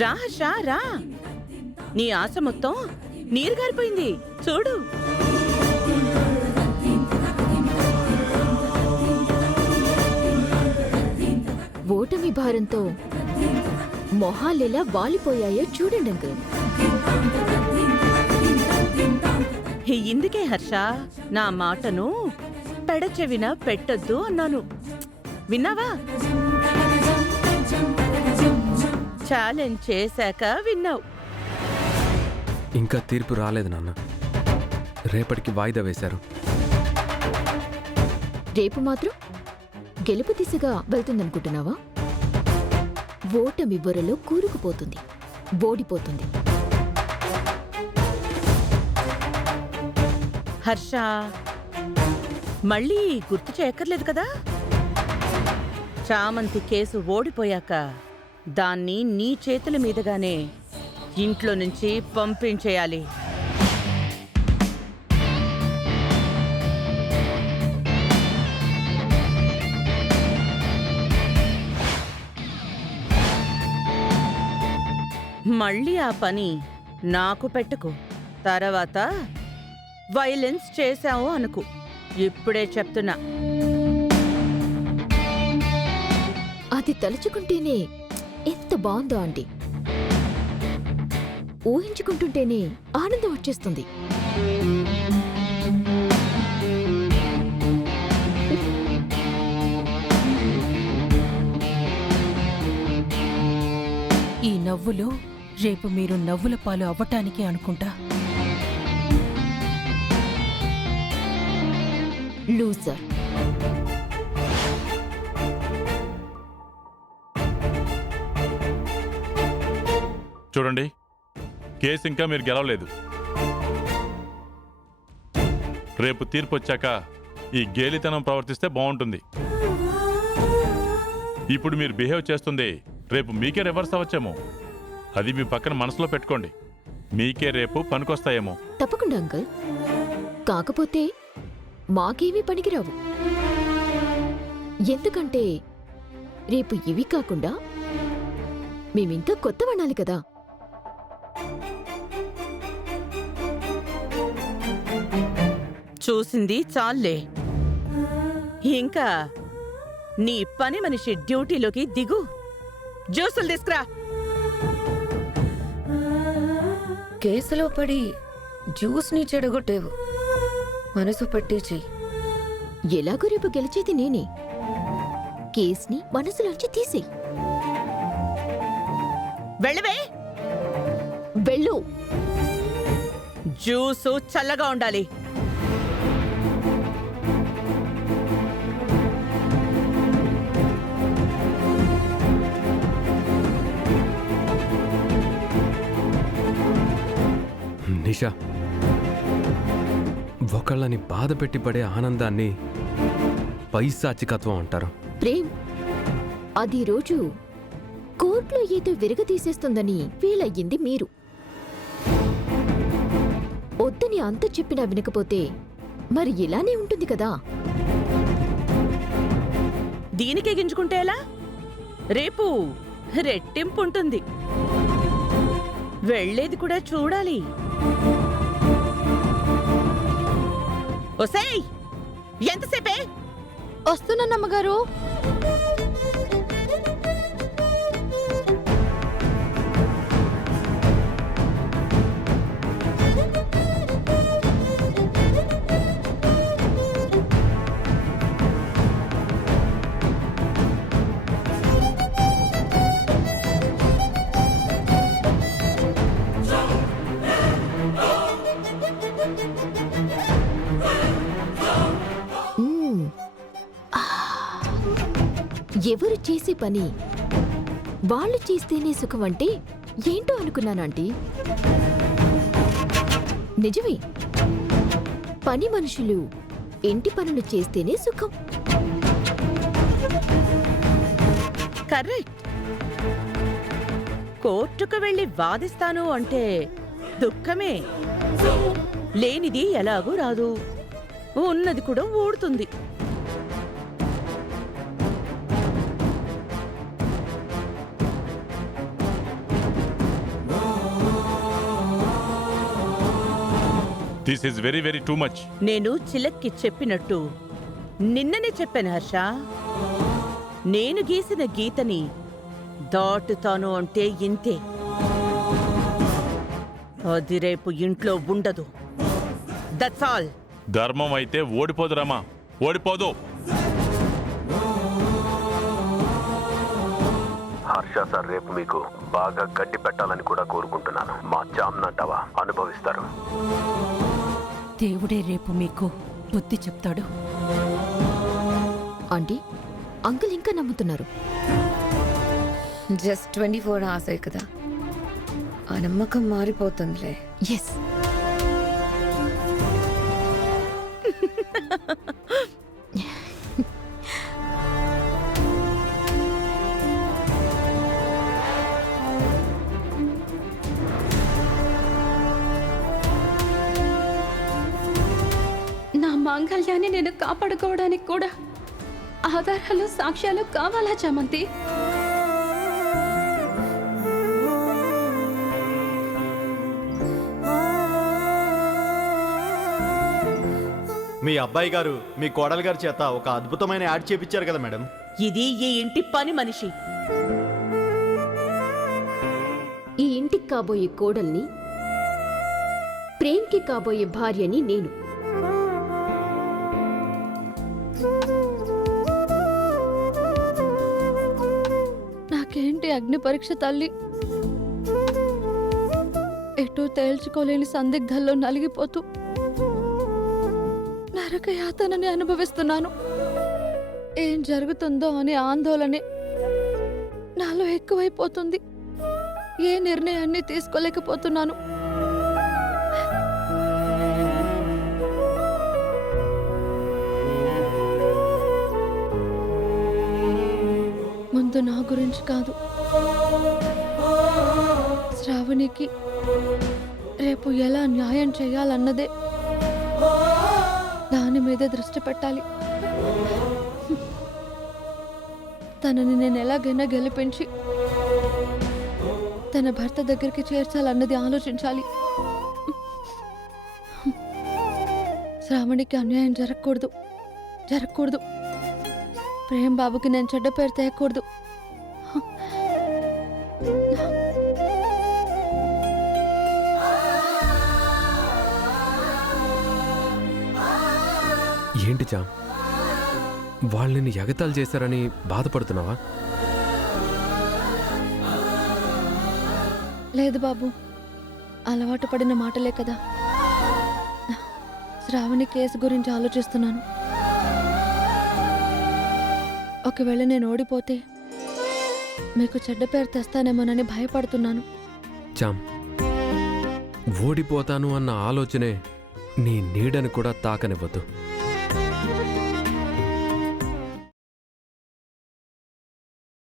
రా హర్ష రా, నీ ఆశ మొత్తం నీరు గారిపోయింది చూడు. ఓటమి భారంతో మొహాలెలా వాలిపోయాయో చూడండి అంకుల్. ఇందుకే హర్ష నా మాటను పెడచెవిన పెట్టొద్దు అన్నాను, విన్నావా? ఛాలెంజ్ చేశాక విన్నావు. ఇంకా తీర్పు రాలేదు నాన్న, రేపటికి వాయిదా వేశారు. రేపు మాత్రం గెలుపు దిశగా వెళ్తుందనుకుంటున్నావా? ఓటమి బొరలో కూరుకుపోతుంది, ఓడిపోతుంది. హర్ష మళ్ళీ గుర్తు చేయక్కర్లేదు కదా. చామంతి కేసు ఓడిపోయాక దాన్ని నీ చేతుల మీదుగానే ఇంట్లో నుంచి పంపించేయాలి. మళ్ళీ ఆ పని నాకు పెట్టుకో. తర్వాత వైలెన్స్ చేశావు అనుకు. ఇప్పుడే చెప్తున్నా. అది తలుచుకుంటేనే ఎంత బాగుందో ఆంటీ, ఊహించుకుంటుంటేనే ఆనందం వచ్చేస్తుంది. ఈ నవ్వులు రేపు మీరు నవ్వుల పాలు అవ్వటానికి అనుకుంటా. లూజర్. చూడండి, కేసు ఇంకా మీరు గెలవలేదు. రేపు తీర్పు వచ్చాక ఈ గేలితనం ప్రవర్తిస్తే బాగుంటుంది. ఇప్పుడు మీరు బిహేవ్ చేస్తుంది రేపు మీకే రివర్స్ అవ్వచ్చేమో. అది మీ పక్కన మనసులో పెట్టుకోండి. మీకే రేపు పనికొస్తాయేమో. తప్పకుండా అంకుల్, కాకపోతే మాకేమీ పనికిరావు. ఎందుకంటే రేపు ఇవి కాకుండా మేమింకా కొత్త వనాలి కదా. చూసింది చాలే, ఇంకా నీ పని మనిషి డ్యూటీలోకి దిగు. జ్యూసులు తీసుకురా. కేసులో పడి జ్యూస్ని చెడగొట్టేవు, మనసు పట్టి చెయ్యి. ఎలాగో రేపు గెలిచేది నేనే. కేస్ని మనసులోంచి తీసేయి. వెళ్ళవే. వెళ్ళు. జ్యూసు చల్లగా ఉండాలి. నిషా, ఒకళ్ళని బాధ పెట్టి పడే ఆనందాన్ని పైశాచికత్వం అంటారు. ప్రేమ్, అది రోజు కోర్టులో ఏదో విరగతీసేస్తుందని ఫీలయ్యింది మీరు. వద్దని అంత చెప్పినా వినకపోతే మరి ఇలానే ఉంటుంది కదా. దీనికే గింజుకుంటే ఎలా? రేపు రెట్టింపు ఉంటుంది. వెళ్ళేది కూడా చూడాలి. ఒసేయ్, ఎంతసేపే? వస్తున్నానమ్మగారు. ఎవరు చేసే పని వాళ్ళు చేస్తేనే సుఖం అంటే ఏంటో అనుకున్నానంటీ. నిజమే, పని మనుషులు ఇంటి పనులు చేస్తేనే సుఖం. కరెక్ట్. కోర్టుకు వెళ్ళి వాదిస్తాను అంటే దుఃఖమే. లేనిది ఎలాగూ రాదు, ఉన్నది కూడా ఊడుతుంది. This is very very too much. నేను చిలక్కి చెప్పినట్టు నిన్ననే చెప్పాను హర్ష. నేను గీసిన గీతని దాటుతాను అంటే ఇంతే. అది రేపు ఇంట్లో ఉండదు. That's all. ధర్మం అయితే ఓడిపోదు రమా, ఓడిపోదు. హర్ష సార్ రేపు మీకు బాగా గడ్డి పెట్టాలని కూడా కోరుకుంటున్నాను. మా జామ్నంటావా అనుభవిస్తారు. దేవుడే రేపు మీకు బుద్ధి చెప్తాడు. ఆంటీ అంకుల్ ఇంకా నమ్ముతున్నారు. జస్ట్ 24 hours కదా, ఆ నమ్మకం మారిపోతుందిలే. ఎస్. నా మాంగళ్యాన్ని నేను కాపాడుకోవడానికి కూడా ఆధారాలు సాక్ష్యాలు కావాలా చామంతి? మీ అబ్బాయి గారు మీ కోడలు గారి చేత ఒక అద్భుతమైన యాడ్ చేపించారు కదా మేడం. ఇది ఈ ఇంటి పని మనిషి. ఈ ఇంటికి కాబోయే కోడల్ని, ప్రేమ్కి కాబోయే భార్యని నేను. నాకేంటి అగ్ని పరీక్ష తల్లి? ఎటూ తేల్చుకోలేని సందిగ్ధంలో నలిగిపోతూ నరక యాతనని అనుభవిస్తున్నాను. ఏం జరుగుతుందో అనే ఆందోళనే నాలో ఎక్కువైపోతుంది. ఏ నిర్ణయాన్ని తీసుకోలేకపోతున్నాను. ముందు నా గురించి కాదు, శ్రావణికి రేపు ఎలా న్యాయం చేయాలన్నదే, దాని మీదే దృష్టి పెట్టాలి. తనని నేను ఎలాగైనా గెలిపించి తన భర్త దగ్గరికి చేర్చాలన్నది ఆలోచించాలి. శ్రావణికి అన్యాయం జరగకూడదు. ప్రేమ్ బాబుకి నేను చెడ్డ పేరు తేయకూడదు. ఏంటి జామ్, వాళ్ళని ఎగతాళి చేశారని బాధపడుతున్నావా? లేదు బాబు, అలవాటు పడిన మాటలే కదా. శ్రావణి కేసు గురించి ఆలోచిస్తున్నాను. ఒకవేళ నేను ఓడిపోతే మీకు చెడ్డ పేరు తెస్తానేమోనని భయపడుతున్నాను. జామ్, ఓడిపోతాను అన్న ఆలోచనే నీ నీడని కూడా తాకనివ్వద్దు.